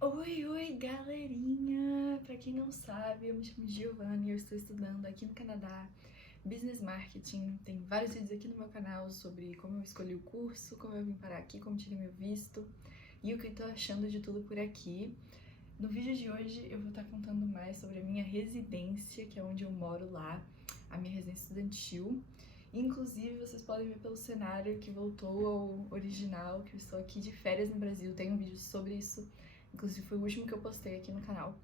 Oi, galerinha! Pra quem não sabe, eu me chamo Giovanna e eu estou estudando aqui no Canadá Business Marketing. Tem vários vídeos aqui no meu canal sobre como eu escolhi o curso, como eu vim parar aqui, como tirei meu visto e o que eu tô achando de tudo por aqui. No vídeo de hoje eu vou estar contando mais sobre a minha residência, que é onde eu moro lá, a minha residência estudantil. Inclusive, vocês podem ver pelo cenário que voltou ao original, que eu estou aqui de férias no Brasil, tem um vídeo sobre isso. Inclusive foi o último que eu postei aqui no canal.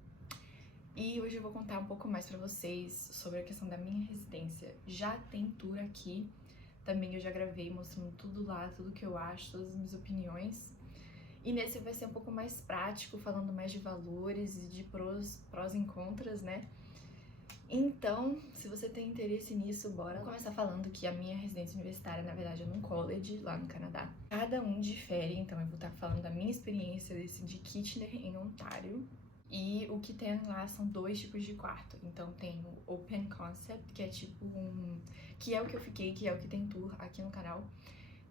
E hoje eu vou contar um pouco mais pra vocês sobre a questão da minha residência. Já tem tour aqui, também eu já gravei mostrando tudo lá, tudo que eu acho, todas as minhas opiniões. E nesse vai ser um pouco mais prático, falando mais de valores e de prós e contras, né? Então, se você tem interesse nisso, bora Vou começar falando que a minha residência universitária, na verdade, é num college lá no Canadá. Cada um difere, então eu vou estar falando da minha experiência desse de Kitchener, em Ontário. E o que tem lá são dois tipos de quarto. Então tem o Open Concept, que é tipo que é o que eu fiquei, que é o que tem tour aqui no canal.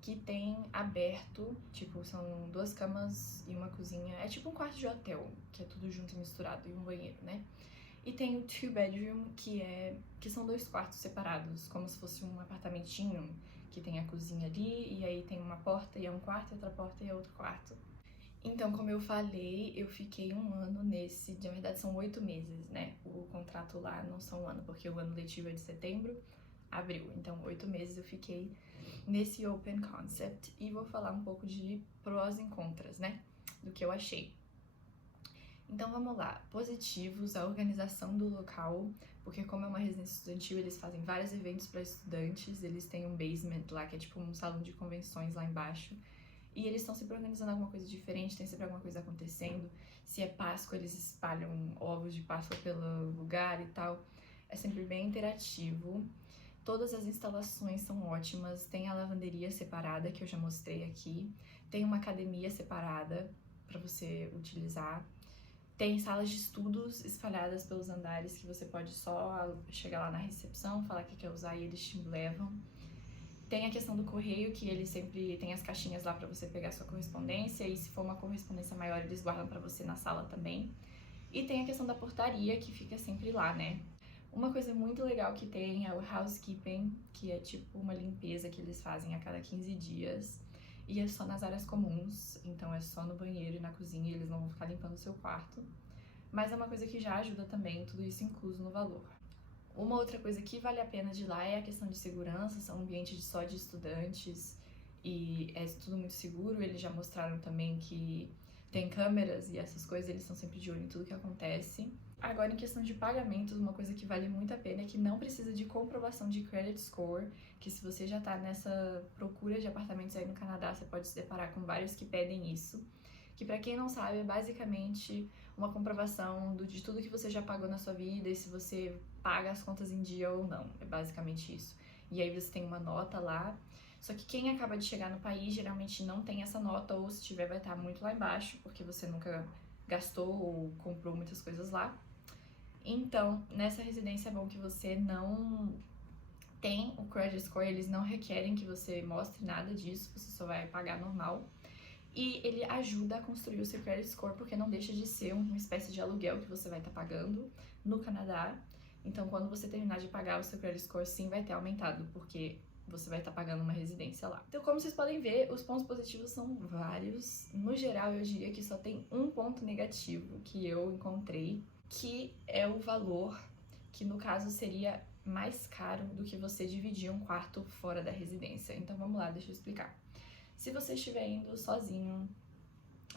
Que tem aberto, tipo, são duas camas e uma cozinha. É tipo um quarto de hotel, que é tudo junto e misturado, e um banheiro, né? E tem o two bedroom, que são dois quartos separados, como se fosse um apartamentinho, que tem a cozinha ali, e aí tem uma porta e é um quarto, e outra porta e é outro quarto. Então, como eu falei, eu fiquei um ano nesse, na verdade são 8 meses, né? O contrato lá não são um ano, porque o ano letivo é de setembro a abril. Então, 8 meses eu fiquei nesse Open Concept e vou falar um pouco de prós e contras, né? Do que eu achei. Então vamos lá, positivos, a organização do local, porque como é uma residência estudantil, eles fazem vários eventos para estudantes, eles têm um basement lá, que é tipo um salão de convenções lá embaixo, e eles estão sempre organizando alguma coisa diferente, tem sempre alguma coisa acontecendo. Se é Páscoa, eles espalham ovos de Páscoa pelo lugar e tal. É sempre bem interativo. Todas as instalações são ótimas. Tem a lavanderia separada, que eu já mostrei aqui. Tem uma academia separada para você utilizar. Tem salas de estudos espalhadas pelos andares que você pode só chegar lá na recepção, falar que quer usar e eles te levam. Tem a questão do correio, que ele sempre tem as caixinhas lá para você pegar sua correspondência, e se for uma correspondência maior, eles guardam para você na sala também. E tem a questão da portaria, que fica sempre lá, né? Uma coisa muito legal que tem é o housekeeping, que é tipo uma limpeza que eles fazem a cada 15 dias. E é só nas áreas comuns, então é só no banheiro e na cozinha, eles não vão ficar limpando o seu quarto. Mas é uma coisa que já ajuda também, tudo isso incluso no valor. Uma outra coisa que vale a pena de lá é a questão de segurança, são ambientes só de estudantes e é tudo muito seguro. Eles já mostraram também que tem câmeras e essas coisas, eles estão sempre de olho em tudo que acontece. Agora, em questão de pagamentos, uma coisa que vale muito a pena é que não precisa de comprovação de credit score, que se você já tá nessa procura de apartamentos aí no Canadá, você pode se deparar com vários que pedem isso. Que pra quem não sabe, é basicamente uma comprovação de tudo que você já pagou na sua vida e se você paga as contas em dia ou não. É basicamente isso. E aí você tem uma nota lá. Só que quem acaba de chegar no país geralmente não tem essa nota, ou se tiver vai estar muito lá embaixo, porque você nunca gastou ou comprou muitas coisas lá. Então, nessa residência é bom que você não tem o credit score, eles não requerem que você mostre nada disso, você só vai pagar normal. E ele ajuda a construir o seu credit score, porque não deixa de ser uma espécie de aluguel que você vai estar pagando no Canadá. Então, quando você terminar de pagar, o seu credit score sim vai ter aumentado, porque você vai estar pagando uma residência lá. Então, como vocês podem ver, os pontos positivos são vários. No geral, eu diria que só tem um ponto negativo que eu encontrei, que é o valor, que no caso seria mais caro do que você dividir um quarto fora da residência. Então, vamos lá, deixa eu explicar. Se você estiver indo sozinho,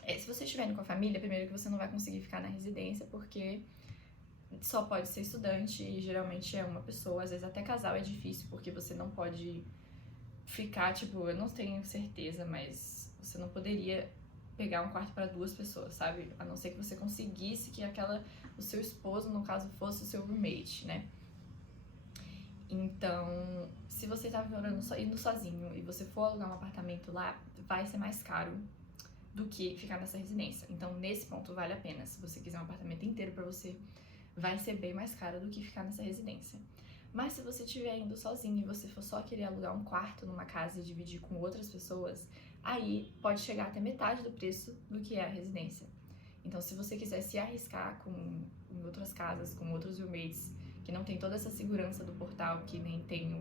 se você estiver indo com a família, primeiro que você não vai conseguir ficar na residência, porque só pode ser estudante e geralmente é uma pessoa, às vezes até casal é difícil, porque você não pode ficar, tipo, eu não tenho certeza, mas você não poderia pegar um quarto para duas pessoas, sabe? A não ser que você conseguisse que o seu esposo, no caso, fosse o seu roommate, né? Então, se você tá indo sozinho e você for alugar um apartamento lá, vai ser mais caro do que ficar nessa residência. Então, nesse ponto, vale a pena. Se você quiser um apartamento inteiro pra você, vai ser bem mais caro do que ficar nessa residência. Mas se você estiver indo sozinho e você for só querer alugar um quarto numa casa e dividir com outras pessoas, aí pode chegar até metade do preço do que é a residência. Então Então, se você quiser se arriscar em outras casas, com outros roommates, que não tem toda essa segurança do portal, que nem tem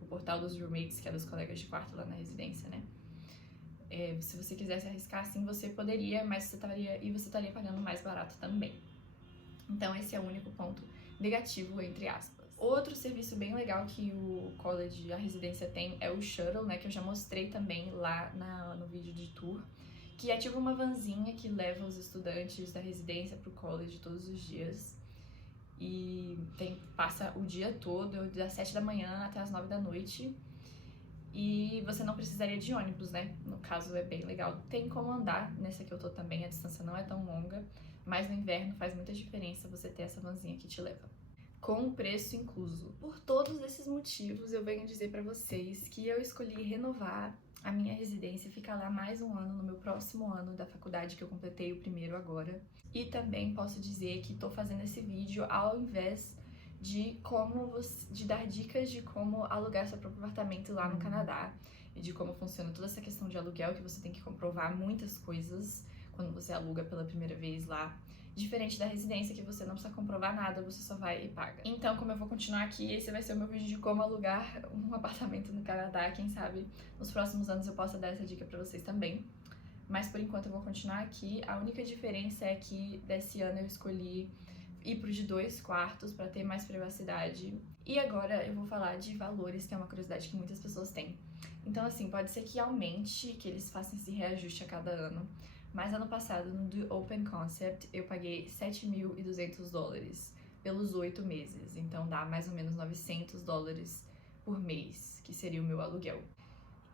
o portal dos roommates, que é dos colegas de quarto lá na residência, né? Se você quiser se arriscar, sim, você poderia, mas você estaria pagando mais barato também. Então, esse é o único ponto negativo, entre aspas. Outro serviço bem legal que o college, a residência tem, é o shuttle, né? Que eu já mostrei também lá no vídeo de tour. Que é tipo uma vanzinha que leva os estudantes da residência pro college todos os dias. E passa o dia todo, das 7 da manhã até as 9 da noite. E você não precisaria de ônibus, né? No caso, é bem legal. Tem como andar, nessa que eu tô também, a distância não é tão longa. Mas no inverno faz muita diferença você ter essa vanzinha que te leva. Com o preço incluso. Por todos esses motivos, eu venho dizer pra vocês que eu escolhi renovar a minha residência e ficar lá mais um ano no meu próximo ano da faculdade, que eu completei o primeiro agora. E também posso dizer que tô fazendo esse vídeo ao invés de dar dicas de como alugar seu próprio apartamento lá no Canadá e de como funciona toda essa questão de aluguel, que você tem que comprovar muitas coisas quando você aluga pela primeira vez lá. Diferente da residência, que você não precisa comprovar nada, você só vai e paga. Então, como eu vou continuar aqui, esse vai ser o meu vídeo de como alugar um apartamento no Canadá. Quem sabe nos próximos anos eu possa dar essa dica pra vocês também. Mas por enquanto eu vou continuar aqui. A única diferença é que desse ano eu escolhi ir pro de 2 quartos pra ter mais privacidade. E agora eu vou falar de valores, que é uma curiosidade que muitas pessoas têm. Então, assim, pode ser que aumente, que eles façam esse reajuste a cada ano. Mas ano passado, no The Open Concept, eu paguei $7.200 pelos 8 meses. Então dá mais ou menos $900 por mês, que seria o meu aluguel.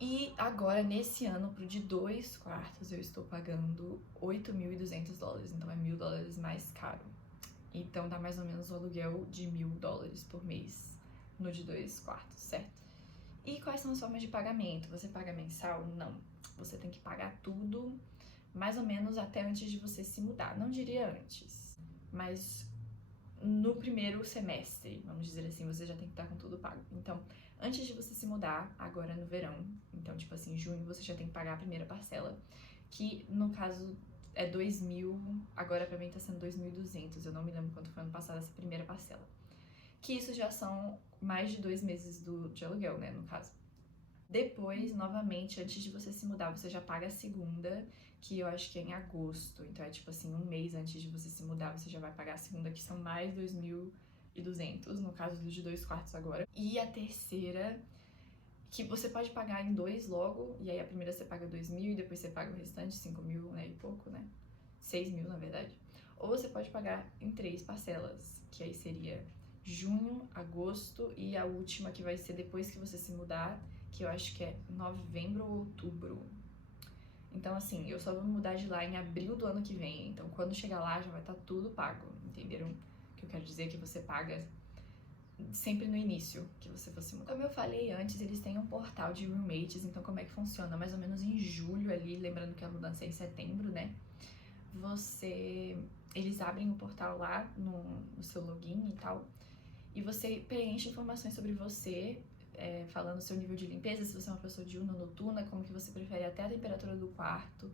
E agora, nesse ano, pro de 2 quartos, eu estou pagando $8.200. Então é $1.000 mais caro. Então dá mais ou menos o aluguel de $1.000 por mês no de 2 quartos, certo? E quais são as formas de pagamento? Você paga mensal? Não. Você tem que pagar tudo mais ou menos até antes de você se mudar. Não diria antes, mas no primeiro semestre, vamos dizer assim, você já tem que estar com tudo pago. Então, antes de você se mudar, agora no verão, então tipo assim, junho, você já tem que pagar a primeira parcela, que no caso é 2.000, agora pra mim tá sendo 2.200, eu não me lembro quanto foi ano passado essa primeira parcela. Que isso já são mais de 2 meses de aluguel, né, no caso. Depois, novamente, antes de você se mudar, você já paga a segunda, que eu acho que é em agosto. Então é tipo assim, um mês antes de você se mudar, você já vai pagar a segunda, que são mais 2.200, no caso do de 2 quartos agora. E a terceira, que você pode pagar em 2 logo, e aí a primeira você paga 2.000 e depois você paga o restante, 5.000, né, e pouco, né? 6.000, na verdade. Ou você pode pagar em 3 parcelas, que aí seria junho, agosto e a última, que vai ser depois que você se mudar, que eu acho que é novembro ou outubro. Então, assim, eu só vou mudar de lá em abril do ano que vem. Então, quando chegar lá, já vai estar tudo pago. Entenderam? O que eu quero dizer é que você paga sempre no início que você fosse mudar. Como eu falei antes, eles têm um portal de roommates. Então, como é que funciona? Mais ou menos em julho ali, lembrando que a mudança é em setembro, né? Eles abrem o portal lá no seu login e tal. E você preenche informações sobre você, falando o seu nível de limpeza, se você é uma pessoa diurna ou noturna, como que você prefere até a temperatura do quarto,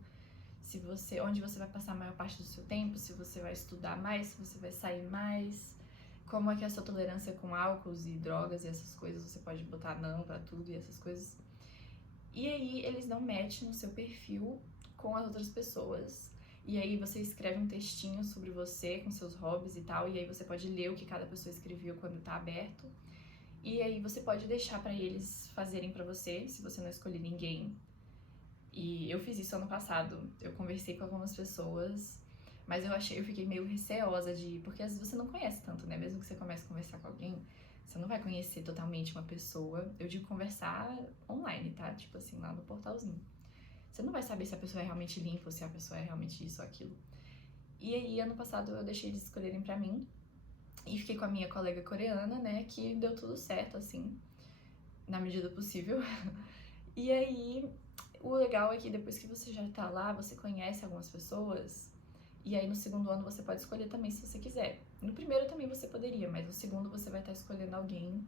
onde você vai passar a maior parte do seu tempo, se você vai estudar mais, se você vai sair mais, como é que é a sua tolerância com álcools e drogas e essas coisas, você pode botar não pra tudo e essas coisas. E aí eles dão match no seu perfil com as outras pessoas. E aí você escreve um textinho sobre você, com seus hobbies e tal, e aí você pode ler o que cada pessoa escreveu quando tá aberto. E aí você pode deixar pra eles fazerem pra você, se você não escolher ninguém. E eu fiz isso ano passado, eu conversei com algumas pessoas, mas eu fiquei meio receosa porque às vezes você não conhece tanto, né? Mesmo que você comece a conversar com alguém, você não vai conhecer totalmente uma pessoa. Eu digo conversar online, tá? Tipo assim, lá no portalzinho. Você não vai saber se a pessoa é realmente limpa ou se a pessoa é realmente isso ou aquilo. E aí, ano passado, eu deixei eles escolherem pra mim. E fiquei com a minha colega coreana, né, que deu tudo certo, assim, na medida possível. E aí, o legal é que depois que você já tá lá, você conhece algumas pessoas, e aí no segundo ano você pode escolher também se você quiser. No primeiro também você poderia, mas no segundo você vai estar escolhendo alguém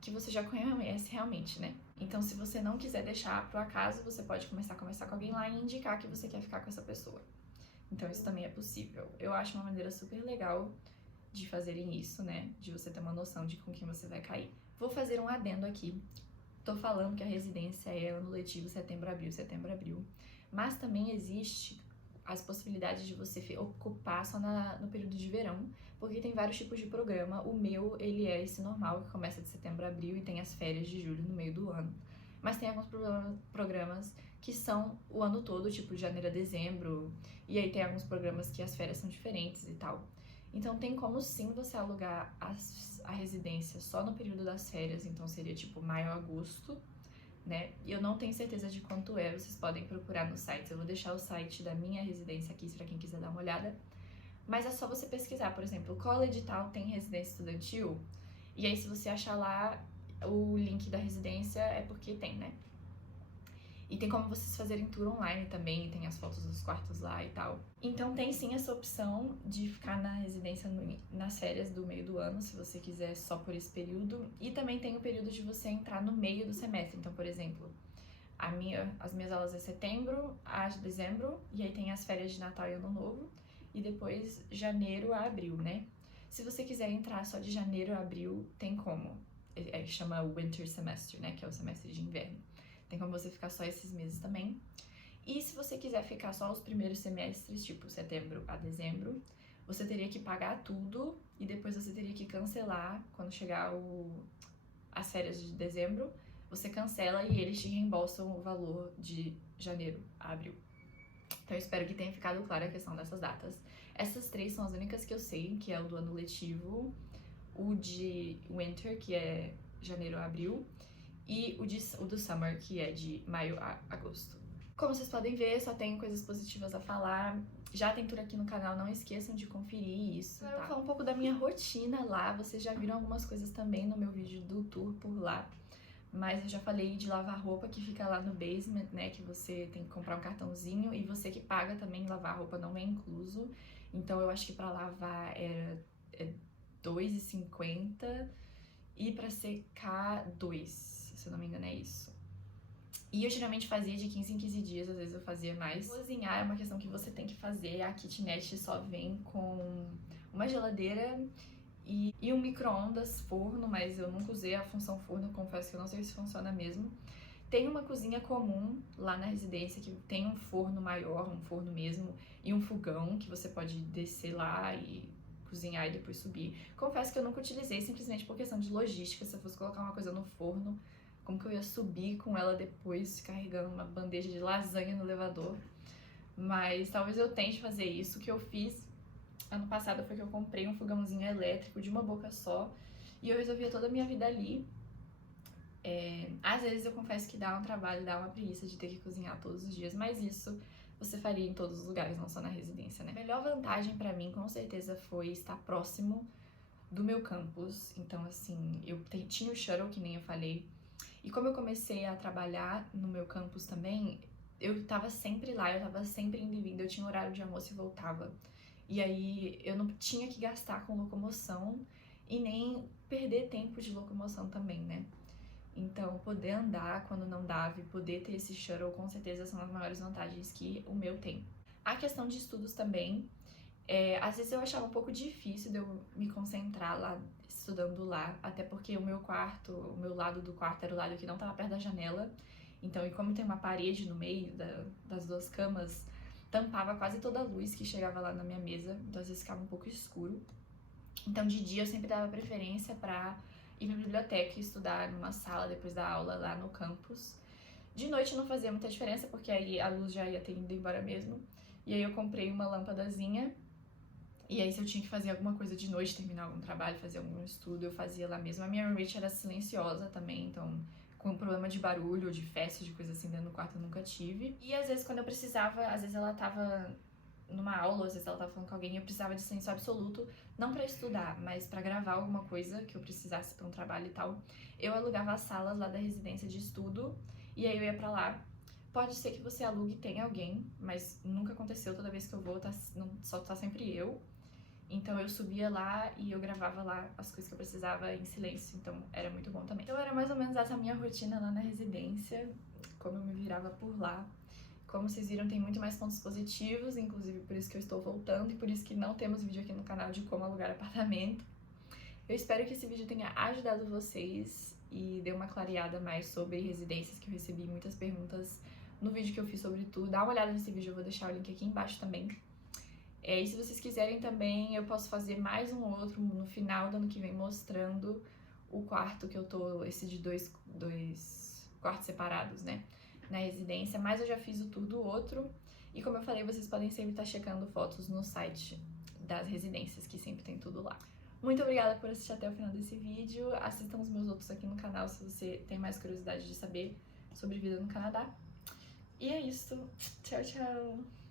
que você já conhece realmente, né? Então, se você não quiser deixar pro acaso, você pode começar a conversar com alguém lá e indicar que você quer ficar com essa pessoa. Então isso também é possível. Eu acho uma maneira super legal de fazerem isso, né? De você ter uma noção de com quem você vai cair. Vou fazer um adendo aqui. Tô falando que a residência é ano letivo setembro, abril. Mas também existe as possibilidades de você ocupar só no período de verão, porque tem vários tipos de programa. O meu, ele é esse normal, que começa de setembro a abril e tem as férias de julho no meio do ano. Mas tem alguns programas que são o ano todo, tipo de janeiro a dezembro, e aí tem alguns programas que as férias são diferentes e tal. Então tem como sim você alugar a residência só no período das férias, então seria tipo maio a agosto, né? E eu não tenho certeza de quanto é, vocês podem procurar no site. Eu vou deixar o site da minha residência aqui para quem quiser dar uma olhada. Mas é só você pesquisar, por exemplo, qual edital tem residência estudantil? E aí se você achar lá o link da residência é porque tem, né? E tem como vocês fazerem tour online também, tem as fotos dos quartos lá e tal. Então tem sim essa opção de ficar na residência nas férias do meio do ano, se você quiser só por esse período. E também tem o período de você entrar no meio do semestre. Então, por exemplo, as minhas aulas é setembro a dezembro, e aí tem as férias de Natal e Ano Novo, e depois janeiro a abril, né? Se você quiser entrar só de janeiro a abril, tem como. Chama Winter Semester, né? Que é o semestre de inverno. Tem como você ficar só esses meses também. E se você quiser ficar só os primeiros semestres, tipo setembro a dezembro, você teria que pagar tudo e depois você teria que cancelar quando chegar as férias de dezembro. Você cancela e eles te reembolsam o valor de janeiro a abril. Então eu espero que tenha ficado clara a questão dessas datas. Essas três são as únicas que eu sei, que é o do ano letivo, o de winter, que é janeiro a abril, e o do summer, que é de maio a agosto. Como vocês podem ver, só tenho coisas positivas a falar. Já tem tudo aqui no canal, não esqueçam de conferir isso, tá? Eu vou falar um pouco da minha rotina lá, vocês já viram algumas coisas também no meu vídeo do tour por lá. Mas eu já falei de lavar roupa, que fica lá no basement, né, que você tem que comprar um cartãozinho, e você que paga também, lavar roupa não é incluso. Então eu acho que pra lavar é R$2,50 e pra secar R$2, se eu não me engano é isso. E eu geralmente fazia de 15 em 15 dias, às vezes eu fazia mais. Cozinhar é uma questão que você tem que fazer, a kitnet só vem com uma geladeira e um micro-ondas forno, mas eu nunca usei a função forno, confesso que eu não sei se funciona mesmo. Tem uma cozinha comum lá na residência que tem um forno maior, um forno mesmo, e um fogão que você pode descer lá e cozinhar e depois subir. Confesso que eu nunca utilizei simplesmente por questão de logística, se eu fosse colocar uma coisa no forno, como que eu ia subir com ela depois, carregando uma bandeja de lasanha no elevador. Mas talvez eu tente fazer isso. O que eu fiz ano passado foi que eu comprei um fogãozinho elétrico de uma boca só e eu resolvia toda a minha vida ali. Às vezes eu confesso que dá um trabalho, dá uma preguiça de ter que cozinhar todos os dias, mas isso você faria em todos os lugares, não só na residência, né? A melhor vantagem pra mim, com certeza, foi estar próximo do meu campus. Então, assim, eu tinha o shuttle, que nem eu falei, e como eu comecei a trabalhar no meu campus também, eu tava sempre lá, eu tava sempre indo e vindo, eu tinha horário de almoço e voltava. E aí eu não tinha que gastar com locomoção e nem perder tempo de locomoção também, né? Então, poder andar quando não dava e poder ter esse shuttle, com certeza, são as maiores vantagens que o meu tem. A questão de estudos também, às vezes eu achava um pouco difícil de eu me concentrar lá, estudando lá, até porque o meu lado do quarto era o lado que não estava perto da janela, então, e como tem uma parede no meio das duas camas, tampava quase toda a luz que chegava lá na minha mesa, então às vezes ficava um pouco escuro. Então, de dia eu sempre dava preferência pra ir pra biblioteca e estudar numa sala depois da aula lá no campus. De noite não fazia muita diferença, porque aí a luz já ia ter ido embora mesmo. E aí eu comprei uma lâmpadazinha, e aí se eu tinha que fazer alguma coisa de noite, terminar algum trabalho, fazer algum estudo, eu fazia lá mesmo. A minha roommate era silenciosa também, então com problema de barulho ou de festa, de coisa assim dentro do quarto eu nunca tive. E às vezes quando eu precisava, às vezes ela tava numa aula, ou às vezes ela tava falando com alguém e eu precisava de silêncio absoluto, não pra estudar, mas pra gravar alguma coisa que eu precisasse pra um trabalho e tal, eu alugava as salas lá da residência de estudo e aí eu ia pra lá. Pode ser que você alugue e tenha alguém, mas nunca aconteceu, toda vez que eu vou, só tá sempre eu. Então eu subia lá e eu gravava lá as coisas que eu precisava em silêncio, então era muito bom também. Então era mais ou menos essa minha rotina lá na residência, como eu me virava por lá. Como vocês viram, tem muito mais pontos positivos, inclusive por isso que eu estou voltando e por isso que não temos vídeo aqui no canal de como alugar apartamento. Eu espero que esse vídeo tenha ajudado vocês e dê uma clareada mais sobre residências, que eu recebi muitas perguntas no vídeo que eu fiz sobre tudo. Dá uma olhada nesse vídeo, eu vou deixar o link aqui embaixo também. E se vocês quiserem também, eu posso fazer mais um outro no final do ano que vem, mostrando o quarto que eu tô, esse de dois quartos separados, né, na residência. Mas eu já fiz o tour do outro, e como eu falei, vocês podem sempre estar checando fotos no site das residências, que sempre tem tudo lá. Muito obrigada por assistir até o final desse vídeo. Assistam os meus outros aqui no canal se você tem mais curiosidade de saber sobre vida no Canadá. E é isso. Tchau, tchau!